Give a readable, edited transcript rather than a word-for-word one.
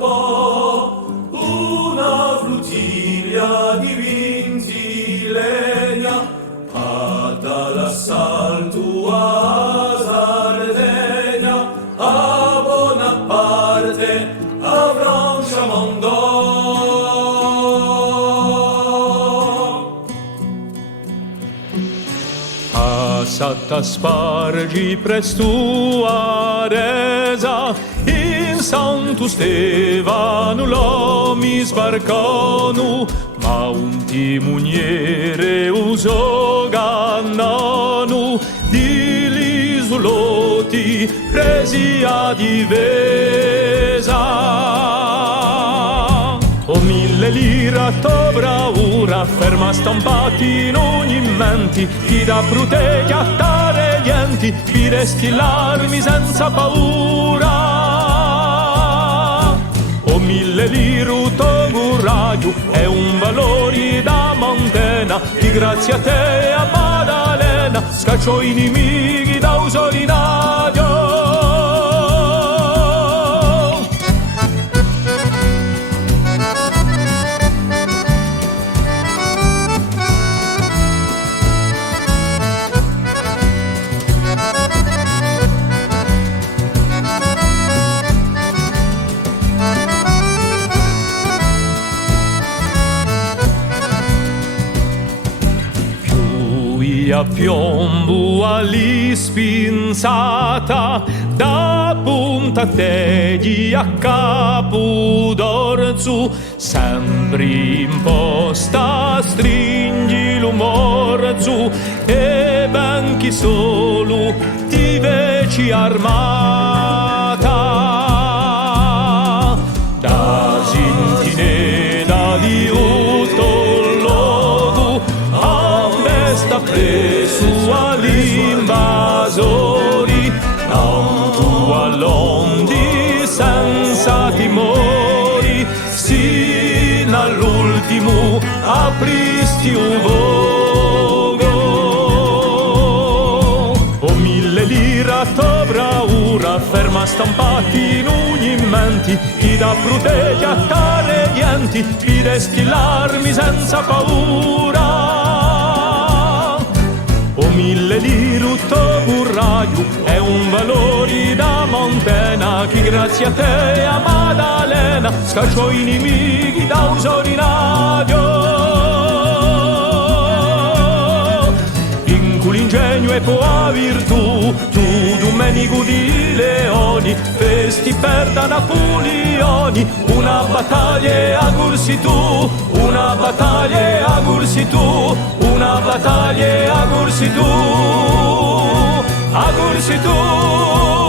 Po, una flottiglia di vinti legna ad all'assalto a Sardegna, a Bonaparte, a Franciamontò. Passata spargi presto a resa, in Santo Stefano l'uomi sbarcano, ma un timoniere usò gannano, di l'isolotti presi a divesa. O 1000 lire to bravura, ferma stampati in ogni menti, chi da brute chiattare nienti, firesti l'armi senza paura. O 1000 lire to gurraio, è un valore da montena, di grazie a te e a Maddalena, scacciò i nemici da usolinario. A piombo all'ispinzata, da punta tegli a capo d'orzo, sempre imposta stringi l'umorzo, e banchi solo ti veci armata. Da sintine da di preso all'invasori, tanto all'ondi senza timori, sino all'ultimo apristi un vogo. O 1000 lire to bravura, ferma stampati in ogni menti, chi da brute chiattare nienti, firesti l'armi senza paura. O 1000 lire to burraio, è un valore da montena, chi grazie a te e a Maddalena, scacciò i nemici da usolinario. In quell'ingegno e poi virtù, tu Domenico di Leoni, festi per da Napoleoni, una battaglia a Gursi tu, una battaglia a Gursi tu, una battaglia a Gursi tu, a Gursi tu.